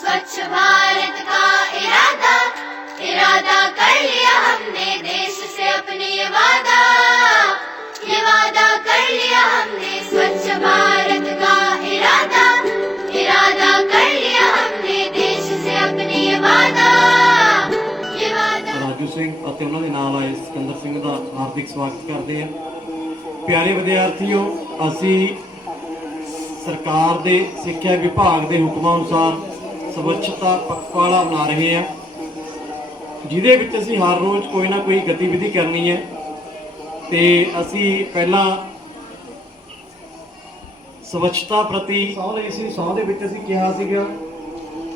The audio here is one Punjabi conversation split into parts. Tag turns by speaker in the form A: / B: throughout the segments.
A: स्वच्छ भारत का इरादा इरादा कर लिया हमने देश से अपने ये वादा ये वादा कर लिया हमने स्वच्छ भारत का इरादा इरादा कर लिया हमने देश से अपने ये वादा ये वादा
B: ਰਾਜੂ ਸਿੰਘ ਅਤੇ ਉਹਨਾਂ ਦੇ ਨਾਲ ਆਏ ਸਿਕੰਦਰ ਸਿੰਘ ਦਾ ਹਾਰਦਿਕ ਸਵਾਗਤ ਕਰਦੇ ਹਾਂ ਪਿਆਰੇ ਵਿਦਿਆਰਥੀਓ ਅਸੀਂ ਸਰਕਾਰ ਦੇ ਸਿੱਖਿਆ ਵਿਭਾਗ ਦੇ ਹੁਕਮਾਂ ਅਨੁਸਾਰ ਸਵੱਛਤਾ ਪਖਵਾੜਾ ਬਣਾ ਰਹੇ ਹਾਂ। ਜਿਹਦੇ ਵਿੱਚ ਅਸੀਂ ਹਰ ਰੋਜ਼ ਕੋਈ ਨਾ ਕੋਈ ਗਤੀਵਿਧੀ ਕਰਨੀ ਹੈ। ਤੇ ਅਸੀਂ ਪਹਿਲਾਂ ਸਵੱਛਤਾ ਪ੍ਰਤੀ ਸੌ ਲਈ ਸੀ ਸੌ ਦੇ ਵਿੱਚ ਅਸੀਂ ਕਿਹਾ ਸੀਗਾ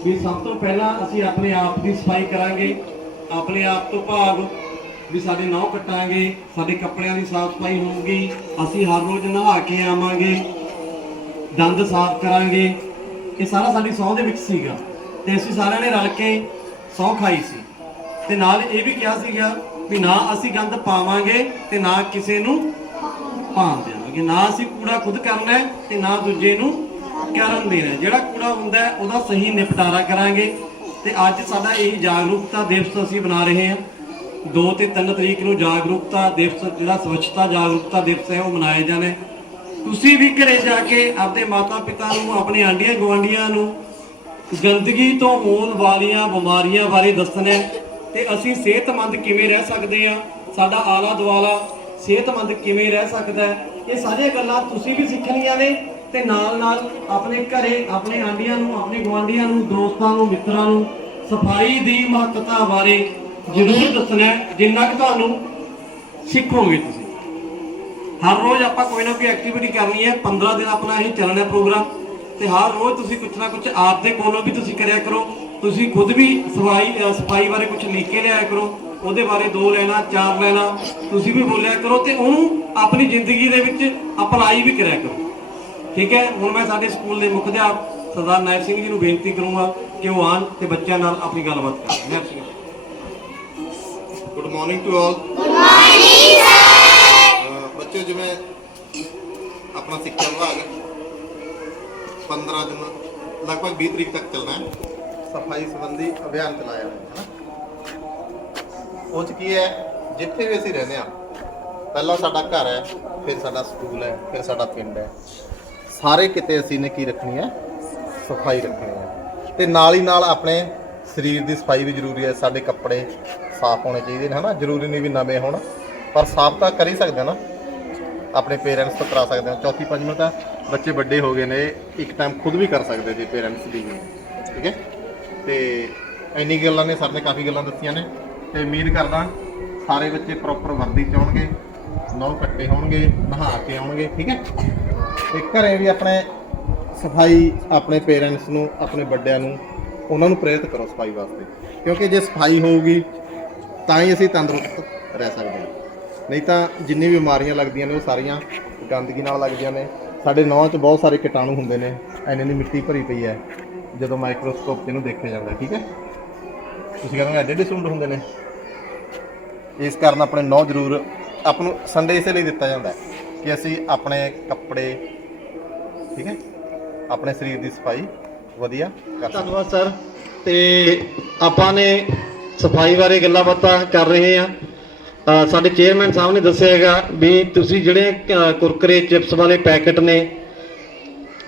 B: ਵੀ ਸਭ ਤੋਂ ਪਹਿਲਾਂ ਅਸੀਂ ਆਪਣੇ ਆਪ ਦੀ ਸਫ਼ਾਈ ਕਰਾਂਗੇ। ਆਪਣੇ ਆਪ ਤੋਂ ਭਾਵ ਵੀ ਸਾਡੇ ਨਹੁੰ ਕੱਟਾਂਗੇ, ਸਾਡੇ ਕੱਪੜਿਆਂ ਦੀ ਸਾਫ਼ ਸਫ਼ਾਈ ਹੋਊਗੀ। ਅਸੀਂ ਹਰ ਰੋਜ਼ ਨਹਾ ਕੇ ਆਵਾਂਗੇ, ਦੰਦ ਸਾਫ਼ ਕਰਾਂਗੇ। ਇਹ ਸਾਰਾ ਸਾਡੀ ਸਹੁੰ ਦੇ ਵਿੱਚ ਸੀਗਾ ਤੇ ਅਸੀਂ ਸਾਰਿਆਂ ਨੇ ਰਲ ਕੇ ਸਹੁੰ ਖਾਈ ਸੀ। ਤੇ ਨਾਲ ਇਹ ਵੀ ਕਿਹਾ ਸੀਗਾ ਵੀ ਨਾ ਅਸੀਂ ਗੰਦ ਪਾਵਾਂਗੇ ਤੇ ਨਾ ਕਿਸੇ ਨੂੰ ਪਾਣ ਦੇਵਾਂਗੇ। ਨਾ ਅਸੀਂ ਕੂੜਾ ਖੁਦ ਕਰਨਾ ਹੈ ਤੇ ਨਾ ਦੂਜੇ ਨੂੰ ਕਰਨ ਦੇਣਾ ਜਿਹੜਾ ਕੂੜਾ ਹੁੰਦਾ ਉਹਦਾ ਸਹੀ ਨਿਪਟਾਰਾ ਕਰਾਂਗੇ। ਤੇ ਅੱਜ ਸਾਡਾ ਇਹ ਜਾਗਰੂਕਤਾ ਦਿਵਸ ਅਸੀਂ ਬਣਾ ਰਹੇ ਹਾਂ। 2 ਤੇ 3 ਤਰੀਕ ਨੂੰ ਜਾਗਰੂਕਤਾ ਦਿਵਸ, ਜਿਹੜਾ ਸਵੱਛਤਾ ਜਾਗਰੂਕਤਾ ਦਿਵਸ ਹੈ, ਉਹ ਮਨਾਇਆ ਜਾਣਾ ਤੁਸੀਂ ਵੀ ਘਰੇ ਜਾ ਕੇ ਆਪਣੇ ਮਾਤਾ ਪਿਤਾ ਨੂੰ, ਆਪਣੇ ਆਂਡੀਆਂ ਗਵਾਂਡੀਆਂ ਨੂੰ ਗੰਦਗੀ ਤੋਂ ਹੋਣ ਵਾਲੀਆਂ ਬਿਮਾਰੀਆਂ ਬਾਰੇ ਦੱਸਣਾ ਹੈ ਤੇ ਅਸੀਂ ਸਿਹਤਮੰਦ ਕਿਵੇਂ ਰਹਿ ਸਕਦੇ ਹਾਂ? ਸਾਡਾ ਆਲਾ ਦੁਆਲਾ ਸਿਹਤਮੰਦ ਕਿਵੇਂ ਰਹਿ ਸਕਦਾ ਇਹ ਸਾਰੀਆਂ ਗੱਲਾਂ ਤੁਸੀਂ ਵੀ ਸਿੱਖਣੀਆਂ ਨੇ ਤੇ ਨਾਲ ਨਾਲ ਆਪਣੇ ਘਰੇ, ਆਪਣੇ ਆਂਡੀਆਂ ਨੂੰ, ਆਪਣੇ ਗਵਾਂਡੀਆਂ ਨੂੰ, ਦੋਸਤਾਂ ਨੂੰ, ਮਿੱਤਰਾਂ ਨੂੰ ਸਫ਼ਾਈ ਦੀ ਮਹੱਤਤਾ ਬਾਰੇ ਜ਼ਰੂਰ ਦੱਸਣਾ ਜਿੰਨਾ ਕਿ ਤੁਹਾਨੂੰ ਸਿੱਖੋਗੇ ਤੁਸੀਂ। ਹਰ ਰੋਜ਼ ਆਪਾਂ ਕੋਈ ਨਾ ਕੋਈ ਐਕਟੀਵਿਟੀ ਕਰਨੀ ਹੈ 15 ਦਿਨ ਆਪਣਾ ਇਹ ਚੱਲਣਾ ਪ੍ਰੋਗਰਾਮ ਤੇ ਹਰ ਰੋਜ਼ ਤੁਸੀਂ ਕੁਝ ਨਾ ਕੁਝ ਆਪ ਦੇ ਕੋਲੋਂ ਵੀ ਤੁਸੀਂ ਕਰਿਆ ਕਰੋ। ਤੁਸੀਂ ਖੁਦ ਵੀ ਸਫ਼ਾਈ ਸਫ਼ਾਈ ਬਾਰੇ ਕੁਝ ਲਿਖ ਕੇ ਲਿਆਇਆ ਕਰੋ ਉਹਦੇ ਬਾਰੇ ਦੋ ਲੈਣਾ ਚਾਰ ਲੈਣਾ ਤੁਸੀਂ ਵੀ ਬੋਲਿਆ ਕਰੋ ਤੇ ਉਹਨੂੰ ਆਪਣੀ ਜ਼ਿੰਦਗੀ ਦੇ ਵਿੱਚ ਅਪਲਾਈ ਵੀ ਕਰਿਆ ਕਰੋ। ਠੀਕ ਹੈ? ਹੁਣ ਮੈਂ ਸਾਡੇ ਸਕੂਲ ਦੇ ਮੁੱਖ ਅਧਿਆਪਕ ਸਰਦਾਰ ਨਾਇਬ ਸਿੰਘ ਜੀ ਨੂੰ ਬੇਨਤੀ ਕਰੂੰਗਾ ਕਿ ਉਹ ਆਣ ਤੇ ਬੱਚਿਆਂ ਨਾਲ ਆਪਣੀ ਗੱਲਬਾਤ ਕਰਨ।
C: Good morning to all good morning sir ਬੱਚੇ ਜਿਵੇਂ ਆਪਣਾ ਸਿੱਖਿਆ ਵਿਭਾਗ 15 ਦਿਨ, ਲਗਭਗ 20 ਤਰੀਕ ਤੱਕ ਚੱਲਣਾ ਹੈ। ਸਫ਼ਾਈ ਸੰਬੰਧੀ ਅਭਿਆਨ ਚਲਾਇਆ ਹੈ ਹੈ ਨਾ। ਉਹ ਚ ਕੀ ਹੈ, ਜਿੱਥੇ ਵੀ ਅਸੀਂ ਰਹਿੰਦੇ ਆ ਪਹਿਲਾਂ ਸਾਡਾ ਘਰ ਹੈ, ਫਿਰ ਸਾਡਾ ਸਕੂਲ ਹੈ, ਫਿਰ ਸਾਡਾ ਪਿੰਡ ਹੈ। ਸਾਰੇ ਕਿਤੇ ਅਸੀਂ ਨੇ ਕੀ ਰੱਖਣੀ ਹੈ? ਸਫ਼ਾਈ ਰੱਖਣੀ ਹੈ। ਤੇ ਨਾਲ ਹੀ ਨਾਲ ਆਪਣੇ ਸਰੀਰ ਦੀ ਸਫ਼ਾਈ ਵੀ ਜ਼ਰੂਰੀ ਹੈ। ਸਾਡੇ ਕੱਪੜੇ ਸਾਫ਼ ਹੋਣੇ ਚਾਹੀਦੇ ਨੇ ਹਨਾ ਜ਼ਰੂਰੀ ਨਹੀਂ ਵੀ ਨਵੇਂ ਹੋਣ। ਪਰ ਸਾਫ਼ ਤਾਂ ਕਰ ਹੀ ਸਕਦੇ ਹਾਂ ਨਾ। ਆਪਣੇ ਪੇਰੈਂਟਸ ਤੋਂ ਕਰਾ ਸਕਦੇ ਹਾਂ ਚੌਥੀ, ਪੰਜਵੀਂ ਤਾਂ ਬੱਚੇ ਵੱਡੇ ਹੋ ਗਏ ਨੇ। ਇੱਕ ਟਾਈਮ ਖੁਦ ਵੀ ਕਰ ਸਕਦੇ ਜੇ ਪੇਰੈਂਟਸ ਦੀ। ਵੀ ਠੀਕ ਹੈ? ਤੇ ਇੰਨੀ ਗੱਲਾਂ ਨੇ, ਸਰ ਨੇ ਕਾਫੀ ਗੱਲਾਂ ਦੱਸੀਆਂ ਨੇ। ਤੇ ਉਮੀਦ ਕਰਦਾ ਸਾਰੇ ਬੱਚੇ ਪ੍ਰੋਪਰ ਵਰਦੀ ਚ ਆਉਣਗੇ ਨੌ ਕੱਟੇ ਹੋਣਗੇ, ਨਹਾ ਕੇ ਆਉਣਗੇ। ਠੀਕ ਹੈ? ਤੇ ਘਰੇ ਵੀ ਆਪਣੇ ਸਫ਼ਾਈ ਆਪਣੇ ਪੇਰੈਂਟਸ ਨੂੰ, ਆਪਣੇ ਵੱਡਿਆਂ ਨੂੰ, ਉਹਨਾਂ ਨੂੰ ਪ੍ਰੇਰਿਤ ਕਰੋ ਸਫ਼ਾਈ ਵਾਸਤੇ। ਕਿਉਂਕਿ ਜੇ ਸਫ਼ਾਈ ਹੋਊਗੀ, ਤਾਂ ਹੀ ਅਸੀਂ ਤੰਦਰੁਸਤ ਰਹਿ ਸਕਦੇ ਹਾਂ। ਨਹੀਂ ਤਾਂ ਜਿੰਨੀ ਵੀ ਬਿਮਾਰੀਆਂ ਲੱਗਦੀਆਂ ਨੇ ਉਹ ਸਾਰੀਆਂ ਗੰਦਗੀ ਨਾਲ ਲੱਗਦੀਆਂ ਨੇ। ਸਾਡੇ ਨੌਂ 'ਚ ਬਹੁਤ ਸਾਰੇ ਕੀਟਾਣੂ ਹੁੰਦੇ ਨੇ। ਐਨੀ ਦੀ ਮਿੱਟੀ ਭਰੀ ਪਈ ਹੈ। ਜਦੋਂ ਮਾਈਕਰੋਸਕੋਪ 'ਚ ਇਹਨੂੰ ਦੇਖਿਆ ਜਾਂਦਾ, ਠੀਕ ਹੈ? ਤੁਸੀਂ ਕਹਿੰਦੇ ਐਡੇ ਐਡੇ ਸੁੰਡ ਹੁੰਦੇ ਨੇ। ਇਸ ਕਾਰਨ ਆਪਣੇ ਨੌ ਜ਼ਰੂਰ ਆਪ ਨੂੰ ਸੰਡੇ ਇਸੇ ਲਈ ਦਿੱਤਾ ਜਾਂਦਾ ਹੈ ਕਿ ਅਸੀਂ ਆਪਣੇ ਕੱਪੜੇ, ਠੀਕ ਹੈ? ਆਪਣੇ ਸਰੀਰ ਦੀ ਸਫ਼ਾਈ ਵਧੀਆ ਕਰ
B: ਧੰਨਵਾਦ, ਸਰ। ਤੇ ਆਪਾਂ ਨੇ ਸਫ਼ਾਈ ਬਾਰੇ ਗੱਲਾਂ ਬਾਤਾਂ ਕਰ ਰਹੇ ਆ ਸਾਡੇ ਚੇਅਰਮੈਨ ਸਾਹਿਬ ਨੇ ਦੱਸਿਆ ਹੈਗਾ ਵੀ ਤੁਸੀਂ ਜਿਹੜੇ ਕੁਰਕਰੇ, ਚਿਪਸ ਵਾਲੇ ਪੈਕੇਟ ਨੇ,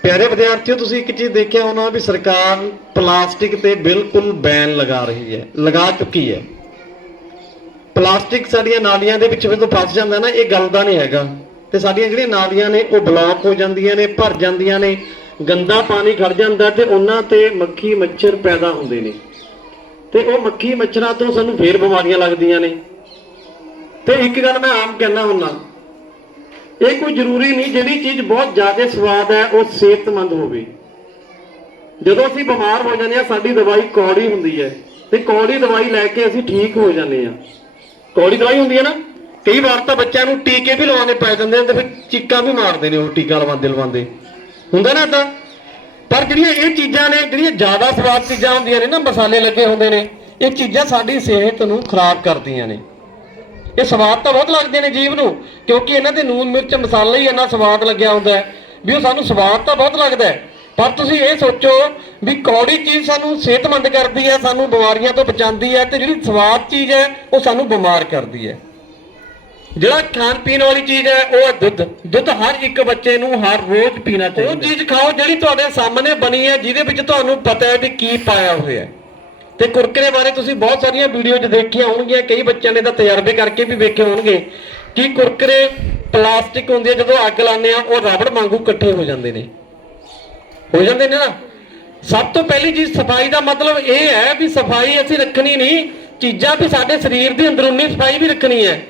B: ਪਿਆਰੇ ਵਿਦਿਆਰਥੀਓ, ਤੁਸੀਂ ਇੱਕ ਚੀਜ਼ ਦੇਖਿਆ ਹੋਣਾ ਵੀ ਸਰਕਾਰ ਪਲਾਸਟਿਕ ਤੇ ਬਿਲਕੁਲ ਬੈਨ ਲਗਾ ਰਹੀ ਹੈ, ਲਗਾ ਚੁੱਕੀ ਹੈ। ਪਲਾਸਟਿਕ ਸਾਡੀਆਂ ਨਾਲੀਆਂ ਦੇ ਵਿੱਚ ਜਦੋਂ ਫਸ ਜਾਂਦਾ ਨਾ, ਇਹ ਗੱਲ ਦਾ ਨਹੀਂ ਹੈਗਾ। ਤੇ ਸਾਡੀਆਂ ਜਿਹੜੀਆਂ ਨਾਲੀਆਂ ਨੇ, ਉਹ ਬਲੌਕ ਹੋ ਜਾਂਦੀਆਂ ਨੇ, ਭਰ ਜਾਂਦੀਆਂ ਨੇ, ਗੰਦਾ ਪਾਣੀ ਖੜ ਜਾਂਦਾ ਤੇ ਉਹਨਾਂ ਤੇ ਮੱਖੀ ਮੱਛਰ ਪੈਦਾ ਹੁੰਦੇ ਨੇ। ਤੇ ਉਹ ਮੱਖੀ ਮੱਛਰਾਂ ਤੋਂ ਸਾਨੂੰ ਫੇਰ ਬਿਮਾਰੀਆਂ ਲੱਗਦੀਆਂ ਨੇ। ਤੇ ਇੱਕ ਗੱਲ ਮੈਂ ਆਮ ਕਹਿਣਾ ਹੁੰਨਾ ਇਹ ਕੋਈ ਜ਼ਰੂਰੀ ਨਹੀਂ, ਜਿਹੜੀ ਚੀਜ਼ ਬਹੁਤ ਜ਼ਿਆਦਾ ਸਵਾਦ ਹੈ, ਉਹ ਸਿਹਤਮੰਦ ਹੋਵੇ। ਜਦੋਂ ਅਸੀਂ ਬਿਮਾਰ ਹੋ ਜਾਂਦੇ ਆ ਸਾਡੀ ਦਵਾਈ ਕੌੜੀ ਹੁੰਦੀ ਹੈ। ਤੇ ਕੌੜੀ ਦਵਾਈ ਲੈ ਕੇ ਅਸੀਂ ਠੀਕ ਹੋ ਜਾਂਦੇ ਆ ਕੌੜੀ ਦਵਾਈ ਹੁੰਦੀ ਹੈ ਨਾ, ਕਈ ਵਾਰ ਤਾਂ ਬੱਚਿਆਂ ਨੂੰ ਟੀਕੇ ਵੀ ਲਵਾਉਣੇ ਪੈ ਜਾਂਦੇ ਨੇ ਤੇ ਫਿਰ ਚੀਕਾਂ ਵੀ ਮਾਰਦੇ ਨੇ ਉਹ ਟੀਕਾ ਲਵਾਉਂਦੇ ਲਵਾਉਂਦੇ। ਹੁੰਦਾ ਨਾ ਤਾਂ ਪਰ ਜਿਹੜੀਆਂ ਇਹ ਚੀਜ਼ਾਂ ਨੇ, ਜਿਹੜੀਆਂ ਜ਼ਿਆਦਾ ਸਵਾਦ ਚੀਜ਼ਾਂ ਹੁੰਦੀਆਂ ਨੇ ਨਾ, ਮਸਾਲੇ ਲੱਗੇ ਹੁੰਦੇ ਨੇ, ਇਹ ਚੀਜ਼ਾਂ ਸਾਡੀ ਸਿਹਤ ਨੂੰ ਖਰਾਬ ਕਰਦੀਆਂ ਨੇ। ਇਹ ਸਵਾਦ ਤਾਂ ਬਹੁਤ ਲੱਗਦੇ ਨੇ ਜੀਵ ਨੂੰ, ਕਿਉਂਕਿ ਇਹਨਾਂ ਦੇ ਨੂਨ, ਮਿਰਚ, ਮਸਾਲਾ ਹੀ ਇੰਨਾ ਸਵਾਦ ਲੱਗਿਆ ਹੁੰਦਾ ਵੀ ਉਹ ਸਾਨੂੰ ਸਵਾਦ ਤਾਂ ਬਹੁਤ ਲੱਗਦਾ ਪਰ ਤੁਸੀਂ ਇਹ ਸੋਚੋ ਵੀ ਕੌੜੀ ਚੀਜ਼ ਸਾਨੂੰ ਸਿਹਤਮੰਦ ਕਰਦੀ ਹੈ, ਸਾਨੂੰ ਬਿਮਾਰੀਆਂ ਤੋਂ ਬਚਾਉਂਦੀ ਹੈ ਤੇ ਜਿਹੜੀ ਸਵਾਦ ਚੀਜ਼ ਹੈ, ਉਹ ਸਾਨੂੰ ਬਿਮਾਰ ਕਰਦੀ ਹੈ। ਜਿਹੜਾ ਖਾਣ ਪੀਣ ਵਾਲੀ ਚੀਜ਼ ਹੈ, ਉਹ ਹੈ ਦੁੱਧ। ਦੁੱਧ ਹਰ ਇੱਕ ਬੱਚੇ ਨੂੰ ਹਰ ਰੋਜ਼ ਪੀਣਾ ਚਾਹੀਦਾ ਉਹ ਚੀਜ਼ ਖਾਓ ਜਿਹੜੀ ਤੁਹਾਡੇ ਸਾਹਮਣੇ ਬਣੀ ਹੈ, ਜਿਹਦੇ ਵਿੱਚ ਤੁਹਾਨੂੰ ਪਤਾ ਹੈ ਵੀ ਕੀ ਪਾਇਆ ਹੋਇਆ ਹੈ। ਤੇ ਕੁਰਕਰੇ ਬਾਰੇ ਤੁਸੀਂ ਬਹੁਤ ਸਾਰੀਆਂ ਵੀਡੀਓ 'ਚ ਦੇਖੀਆਂ ਹੋਣਗੀਆਂ, ਕਈ ਬੱਚਿਆਂ ਨੇ ਤਾਂ ਤਜਰਬੇ ਕਰਕੇ ਵੀ ਵੇਖੇ ਹੋਣਗੇ ਕਿ ਕੁਰਕਰੇ ਪਲਾਸਟਿਕ ਹੁੰਦੀ ਹੈ, ਜਦੋਂ ਅੱਗ ਲਾਉਂਦੇ ਆ ਉਹ ਰਬੜ ਵਾਂਗੂ ਇਕੱਠੇ ਹੋ ਜਾਂਦੇ ਨੇ। ਹੋ ਜਾਂਦੇ ਨੇ ਨਾ? ਸਭ ਤੋਂ ਪਹਿਲੀ ਚੀਜ਼ ਸਫ਼ਾਈ ਦਾ ਮਤਲਬ ਇਹ ਹੈ ਵੀ ਸਫ਼ਾਈ ਅਸੀਂ ਰੱਖਣੀ ਨਹੀਂ, ਚੀਜ਼ਾਂ ਵੀ ਸਾਡੇ ਸਰੀਰ ਦੀ ਅੰਦਰੂਨੀ ਸਫ਼ਾਈ ਵੀ ਰੱਖਣੀ ਹੈ।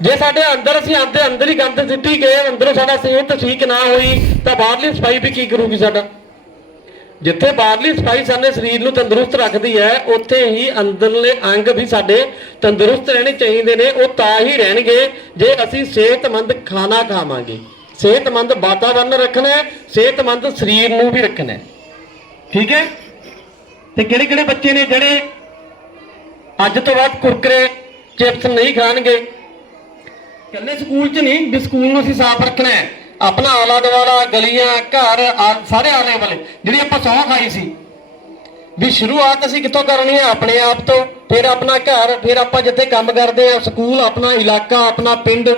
B: ਜੇ ਸਾਡੇ ਅੰਦਰ ਅਸੀਂ ਆਪਦੇ ਅੰਦਰ ਹੀ ਗੰਦ ਸਿੱਟੀ ਗਏ, ਅੰਦਰੋਂ ਸਾਡਾ ਸਿਹਤ ਠੀਕ ਨਾ ਹੋਈ, ਤਾਂ ਬਾਹਰਲੀ ਸਫ਼ਾਈ ਵੀ ਕੀ ਕਰੂਗੀ ਸਾਡਾ? ਜਿੱਥੇ ਬਾਹਰਲੀ ਸਫ਼ਾਈ ਸਾਡੇ ਸਰੀਰ ਨੂੰ ਤੰਦਰੁਸਤ ਰੱਖਦੀ ਹੈ, ਉੱਥੇ ਹੀ ਅੰਦਰਲੇ ਅੰਗ ਵੀ ਸਾਡੇ ਤੰਦਰੁਸਤ ਰਹਿਣੇ ਚਾਹੀਦੇ ਨੇ, ਉਹ ਤਾਂ ਹੀ ਰਹਿਣਗੇ, ਜੇ ਅਸੀਂ ਸਿਹਤਮੰਦ ਖਾਣਾ ਖਾਵਾਂਗੇ। ਸਿਹਤਮੰਦ ਵਾਤਾਵਰਨ ਰੱਖਣਾ ਹੈ, ਸਿਹਤਮੰਦ ਸਰੀਰ ਨੂੰ ਵੀ ਰੱਖਣਾ ਹੈ। ਠੀਕ ਹੈ? ਤੇ ਕਿਹੜੇ ਕਿਹੜੇ ਬੱਚੇ ਨੇ ਜਿਹੜੇ ਅੱਜ ਤੋਂ ਬਾਅਦ ਕੁਰਕਰੇ ਚਿਪਸ ਨਹੀਂ ਖਾਣਗੇ? ਕੱਲੇ ਸਕੂਲ 'ਚ ਨਹੀਂ, ਵੀ ਸਕੂਲ ਨੂੰ ਅਸੀਂ ਸਾਫ਼ ਰੱਖਣਾ ਹੈ। ਆਪਣਾ ਆਲਾ ਦੁਆਲਾ, ਗਲੀਆਂ, ਘਰ, ਆ- ਸਾਰੇ ਆਲੇ ਵਾਲੇ, ਜਿਹੜੀ ਆਪਾਂ ਸੌਂ ਖਾਈ ਸੀ। ਵੀ ਸ਼ੁਰੂਆਤ ਅਸੀਂ ਕਿੱਥੋਂ ਕਰਨੀ ਹੈ ਆਪਣੇ ਆਪ ਤੋਂ। ਫਿਰ ਆਪਣਾ ਘਰ, ਫਿਰ ਆਪਾਂ ਜਿੱਥੇ ਕੰਮ ਕਰਦੇ ਆ, ਸਕੂਲ, ਆਪਣਾ ਇਲਾਕਾ, ਆਪਣਾ ਪਿੰਡ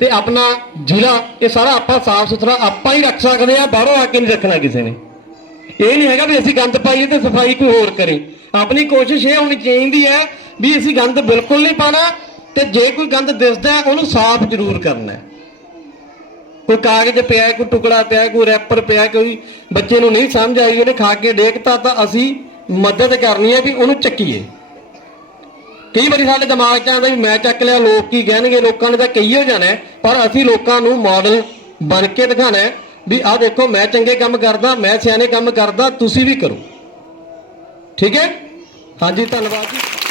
B: ਤੇ ਆਪਣਾ ਜ਼ਿਲ੍ਹਾ, ਇਹ ਸਾਰਾ ਆਪਾਂ ਸਾਫ਼ ਸੁਥਰਾ ਆਪਾਂ ਹੀ ਰੱਖ ਸਕਦੇ ਆ, ਬਾਹਰੋਂ ਆ ਕੇ ਨਹੀਂ ਰੱਖਣਾ ਕਿਸੇ ਨੇ। ਇਹ ਨਹੀਂ ਹੈਗਾ ਵੀ ਅਸੀਂ ਗੰਦ ਪਾਈਏ ਤੇ ਸਫ਼ਾਈ ਕੋਈ ਹੋਰ ਕਰੇ। ਆਪਣੀ ਕੋਸ਼ਿਸ਼ ਇਹ ਹੋਣੀ ਚਾਹੀਦੀ ਹੈ ਵੀ ਅਸੀਂ ਗੰਦ ਬਿਲਕੁਲ ਨਹੀਂ ਪਾਣਾ ਤੇ ਜੇ ਕੋਈ ਗੰਦ ਦਿਸਦਾ ਉਹਨੂੰ ਸਾਫ਼ ਜ਼ਰੂਰ ਕਰਨਾ ਹੈ। ਕੋਈ ਕਾਗਜ਼ ਪਿਆ, ਕੋਈ ਟੁਕੜਾ ਪਿਆ, ਕੋਈ ਰੈਪਰ ਪਿਆ, ਕੋਈ ਬੱਚੇ ਨੂੰ ਨਹੀਂ ਸਮਝ ਆਈ, ਉਹਨੇ ਖਾ ਕੇ ਦੇਖਤਾ ਤਾਂ ਅਸੀਂ ਮਦਦ ਕਰਨੀ ਹੈ ਵੀ ਉਹਨੂੰ ਚੱਕੀਏ। ਕਈ ਵਾਰੀ ਸਾਡੇ ਦਿਮਾਗ 'ਚ ਆਉਂਦਾ ਵੀ ਮੈਂ ਚੱਕ ਲਿਆ, ਲੋਕ ਕੀ ਕਹਿਣਗੇ? ਲੋਕਾਂ ਨੇ ਤਾਂ ਕਹੀ ਹੋ ਜਾਣਾ ਪਰ ਅਸੀਂ ਲੋਕਾਂ ਨੂੰ ਮਾਡਲ ਬਣ ਕੇ ਦਿਖਾਣਾ ਵੀ ਆਹ ਦੇਖੋ, ਮੈਂ ਚੰਗੇ ਕੰਮ ਕਰਦਾ, ਮੈਂ ਸਿਆਣੇ ਕੰਮ ਕਰਦਾ, ਤੁਸੀਂ ਵੀ ਕਰੋ। ਠੀਕ ਹੈ? ਹਾਂਜੀ, ਧੰਨਵਾਦ ਜੀ।